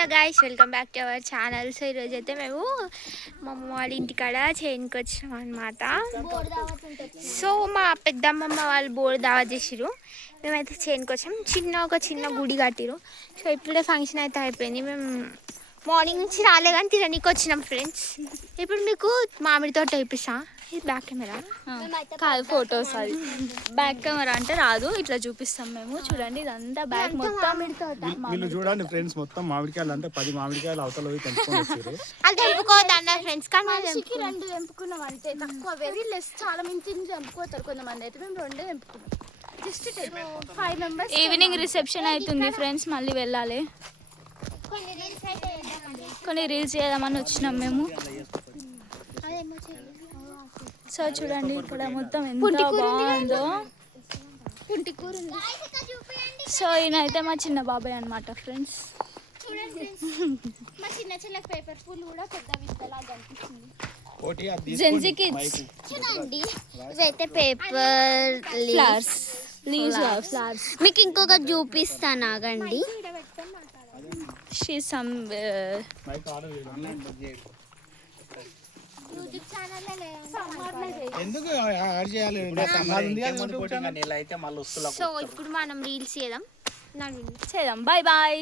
Hello guys, welcome back to our channel. So ఈరోజు అయితే మేము మా అమ్మ వాళ్ళ ఇంటికాడ చేనుకి వచ్చినాం అనమాట. సో మా పెద్దమ్మమ్మ వాళ్ళు బోర్డు దావా చేసిరు. మేమైతే చేనుకి వచ్చాం. ఒక చిన్న గుడి కట్టిరు. సో ఇప్పుడే ఫంక్షన్ అయితే అయిపోయింది. మేము మార్నింగ్ నుంచి రాలే కానీ తిననీకి వచ్చినాం ఫ్రెండ్స్. ఇప్పుడు మీకు మామిడి తోట చూపిస్తా. ఇది బ్యాక్ కెమెరా కాదు, ఫొటోస్. అది బ్యాక్ కెమెరా అంటే రాదు, ఇట్లా చూపిస్తాం మేము. చూడండి, ఇదంతా బ్యాక్ మొత్తం. వీళ్ళు చూడండి ఫ్రెండ్స్, మొత్తం మామిడికాయలు అంటే 10 మామిడికాయలు అవతల పోయి తెంపుకొని వచ్చారు. అది తెంపుకోవద్దు ఫ్రెండ్స్, కానీ మనిషికి 2 తెంపుకున్నాం అంతే. తక్కువ, వెరీ లెస్. చాలా మంది తెంపుకోతారు కొంతమంది, అయితే మేము 2 తెంపుకున్నాం. జస్ట్ 5 మెంబర్స్. ఈవినింగ్ రిసెప్షన్ అవుతుంది ఫ్రెండ్స్, మళ్ళీ వెళ్ళాలి. కొన్ని రీల్స్ చేద్దామని వచ్చినాం మేము. సో చూడండి, ఇక్కడ మొత్తం ఎంత బాగుందో. సో ఈయన అయితే మా చిన్న బాబాయ్ అనమాట ఫ్రెండ్స్. మా చిన్న చిన్న పేపర్ ఫుల్ కూడా పెద్ద విత్తలాగా అనిపిస్తుంది. జెన్జీ కిడ్స్ చూడండి, ఇదైతే పేపర్ ఫ్లవర్స్, ఫ్లవర్స్. మీకు ఇంకొక చూపిస్తాను, ఆగండి. షీ సమ్ సో ఇప్పుడు మనం రీల్స్ చేద్దాం. Bye bye.